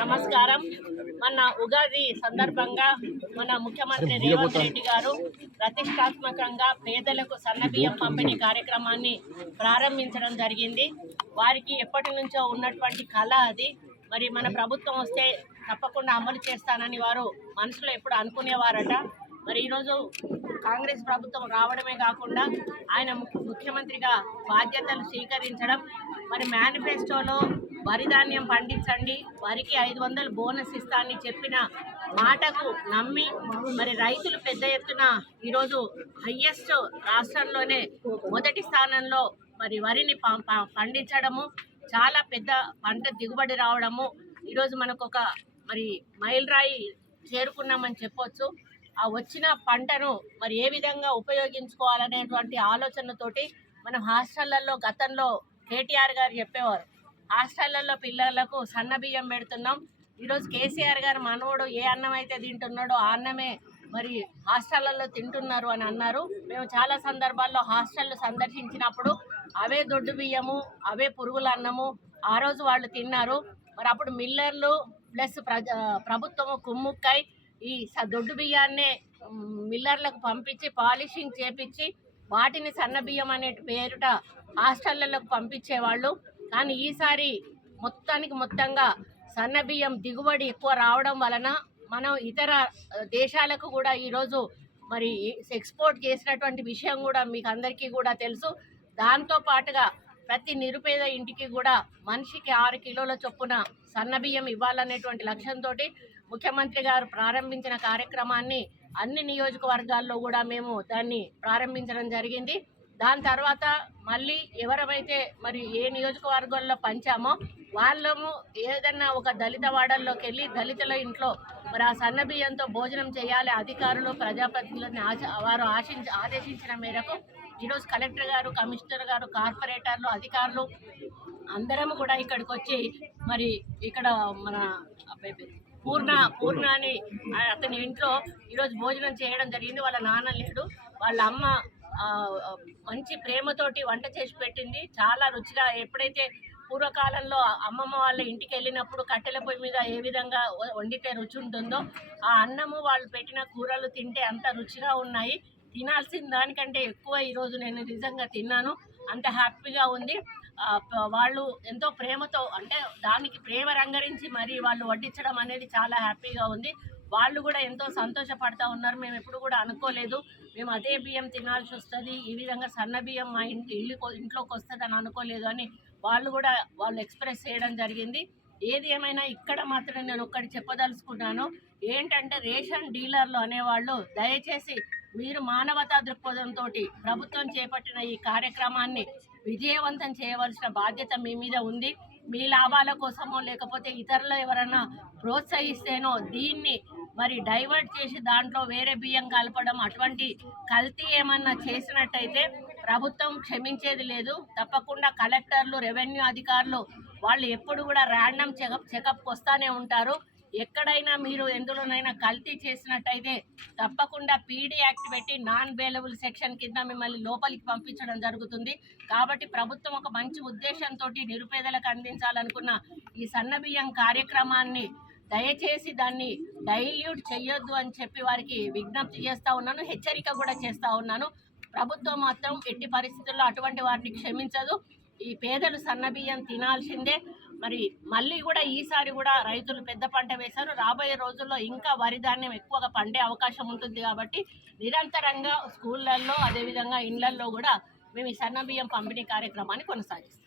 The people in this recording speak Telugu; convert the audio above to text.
నమస్కారం. మన ఉగాది సందర్భంగా మన ముఖ్యమంత్రి రేవంత్ రెడ్డి గారు ప్రతిష్టాత్మకంగా పేదలకు సన్నబియ్యం పంపిణీ కార్యక్రమాన్ని ప్రారంభించడం జరిగింది. వారికి ఎప్పటి నుంచో ఉన్నటువంటి కళ అది. మరి మన ప్రభుత్వం వస్తే తప్పకుండా అమలు చేస్తానని వారు మనసులో ఎప్పుడు అనుకునేవారట. మరి ఈరోజు కాంగ్రెస్ ప్రభుత్వం రావడమే కాకుండా ఆయన ముఖ్యమంత్రిగా బాధ్యతలు స్వీకరించడం, మరి మేనిఫెస్టోలో వరి ధాన్యం పండించండి, వరికి 500 బోనస్ ఇస్తా అని చెప్పిన మాటకు నమ్మి మరి రైతులు పెద్ద ఎత్తున ఈరోజు హయ్యెస్ట్ రాష్ట్రంలోనే మొదటి స్థానంలో మరి వరిని పండించడము, చాలా పెద్ద పంట దిగుబడి రావడము, ఈరోజు మనకు ఒక మరి మైలురాయి చేరుకున్నామని చెప్పొచ్చు. ఆ వచ్చిన పంటను మరి ఏ విధంగా ఉపయోగించుకోవాలనేటువంటి ఆలోచనతోటి మనం హాస్టళ్లలో గతంలో కేటీఆర్ గారు చెప్పేవారు, హాస్టళ్లలో పిల్లలకు సన్న బియ్యం పెడుతున్నాం. ఈరోజు కేసీఆర్ గారు మనవడు ఏ అన్నం అయితే తింటున్నాడో ఆ అన్నమే మరి హాస్టళ్లలో తింటున్నారు అని అన్నారు. మేము చాలా సందర్భాల్లో హాస్టళ్ళు సందర్శించినప్పుడు అవే దొడ్డు బియ్యము, అవే పురుగుల అన్నము ఆ రోజు వాళ్ళు తిన్నారు. మరి అప్పుడు మిల్లర్లు ప్లస్ ప్రభుత్వము కుమ్ముక్కై ఈ దొడ్డు బియ్యాన్నే మిల్లర్లకు పంపించి పాలిషింగ్ చేపించి వాటిని సన్న బియ్యం అనే పేరుట హాస్టళ్లకు పంపించేవాళ్ళు. కానీ ఈసారి మొత్తంగా సన్న బియ్యం దిగుబడి ఎక్కువ రావడం వలన మనం ఇతర దేశాలకు కూడా ఈరోజు మరి ఎక్స్పోర్ట్ చేసినటువంటి విషయం కూడా మీకు అందరికీ కూడా తెలుసు. దాంతో పాటుగా ప్రతి నిరుపేద ఇంటికి కూడా మనిషికి 6 కిలోల చొప్పున సన్న బియ్యం ఇవ్వాలనేటువంటి లక్ష్యంతో ముఖ్యమంత్రి గారు ప్రారంభించిన కార్యక్రమాన్ని అన్ని నియోజకవర్గాల్లో కూడా మేము దాన్ని ప్రారంభించడం జరిగింది. దాని తర్వాత మళ్ళీ ఎవరైతే మరి ఏ నియోజకవర్గాల్లో పంచామో వాళ్ళము ఏదన్నా ఒక దళిత వాడల్లోకి వెళ్ళి దళితుల ఇంట్లో మరి ఆ సన్న బియ్యంతో భోజనం చేయాలి. అధికారులు ప్రజాప్రతినిధులని వారు ఆదేశించిన మేరకు ఈరోజు కలెక్టర్ గారు, కమిషనర్ గారు, కార్పొరేటర్లు, అధికారులు అందరము కూడా ఇక్కడికి వచ్చి మరి ఇక్కడ మన పూర్ణ అని అతని ఇంట్లో ఈరోజు భోజనం చేయడం జరిగింది. వాళ్ళ నాన్న లేడు, వాళ్ళ అమ్మ మంచి ప్రేమతోటి వంట చేసి పెట్టింది. చాలా రుచిగా, ఎప్పుడైతే పూర్వకాలంలో అమ్మమ్మ వాళ్ళ ఇంటికి వెళ్ళినప్పుడు కట్టెల పొయ్యి మీద ఏ విధంగా వండితే రుచి ఉంటుందో ఆ అన్నము వాళ్ళు పెట్టిన కూరలు తింటే అంత రుచిగా ఉన్నాయి. తినాల్సిన దానికంటే ఎక్కువ ఈరోజు నేను నిజంగా తిన్నాను. అంత హ్యాపీగా ఉంది. వాళ్ళు ఎంతో ప్రేమతో, అంటే దానికి ప్రేమ రంగరించి మరి వాళ్ళు వడ్డించడం అనేది చాలా హ్యాపీగా ఉంది. వాళ్ళు కూడా ఎంతో సంతోషపడతా ఉన్నారు. మేము ఎప్పుడు కూడా అనుకోలేదు మేము అదే బియ్యం తినాల్సి వస్తుంది, ఈ విధంగా సన్న బియ్యం మా ఇంట్లోకి వస్తుంది అని అనుకోలేదు అని వాళ్ళు ఎక్స్ప్రెస్ చేయడం జరిగింది. ఏది ఏమైనా ఇక్కడ మాత్రం నేను ఒక్కటి చెప్పదలుచుకున్నాను ఏంటంటే, రేషన్ డీలర్లు అనేవాళ్ళు దయచేసి మీరు మానవతా దృక్పథంతో ప్రభుత్వం చేపట్టిన ఈ కార్యక్రమాన్ని విజయవంతం చేయవలసిన బాధ్యత మీ మీద ఉంది. మీ లాభాల కోసమో లేకపోతే ఇతరులు ఎవరన్నా ప్రోత్సహిస్తేనో దీన్ని మరి డైవర్ట్ చేసి దాంట్లో వేరే బియ్యం కలపడం, అటువంటి కల్తీ ఏమన్నా చేసినట్టయితే ప్రభుత్వం క్షమించేది లేదు. తప్పకుండా కలెక్టర్లు, రెవెన్యూ అధికారులు వాళ్ళు ఎప్పుడు కూడా ర్యాండమ్ చెకప్కి వస్తూనే ఉంటారు. ఎక్కడైనా మీరు ఎందులోనైనా కల్తీ చేసినట్టయితే తప్పకుండా పీడీ యాక్ట్ పెట్టి నాన్ బెయిలబుల్ సెక్షన్ కింద మిమ్మల్ని లోపలికి పంపించడం జరుగుతుంది. కాబట్టి ప్రభుత్వం ఒక మంచి ఉద్దేశంతో నిరుపేదలకు అందించాలనుకున్న ఈ సన్నబియ్యం కార్యక్రమాన్ని దయచేసి దాన్ని డైల్యూట్ చేయొద్దు అని చెప్పి వారికి విజ్ఞప్తి చేస్తూ ఉన్నాను, హెచ్చరిక కూడా చేస్తూ ఉన్నాను. ప్రభుత్వం మాత్రం ఎట్టి పరిస్థితుల్లో అటువంటి వారిని క్షమించదు. ఈ పేదలు సన్నబియ్యం తినాల్సిందే. మరి మళ్ళీ కూడా ఈసారి కూడా రైతులు పెద్ద పంట వేశారు. రాబోయే రోజుల్లో ఇంకా వరి ధాన్యం ఎక్కువగా పండే అవకాశం ఉంటుంది. కాబట్టి నిరంతరంగా స్కూళ్ళల్లో అదేవిధంగా ఇళ్లల్లో కూడా మేము ఈ సన్నబియ్యం పంపిణీ కార్యక్రమాన్ని కొనసాగిస్తాం.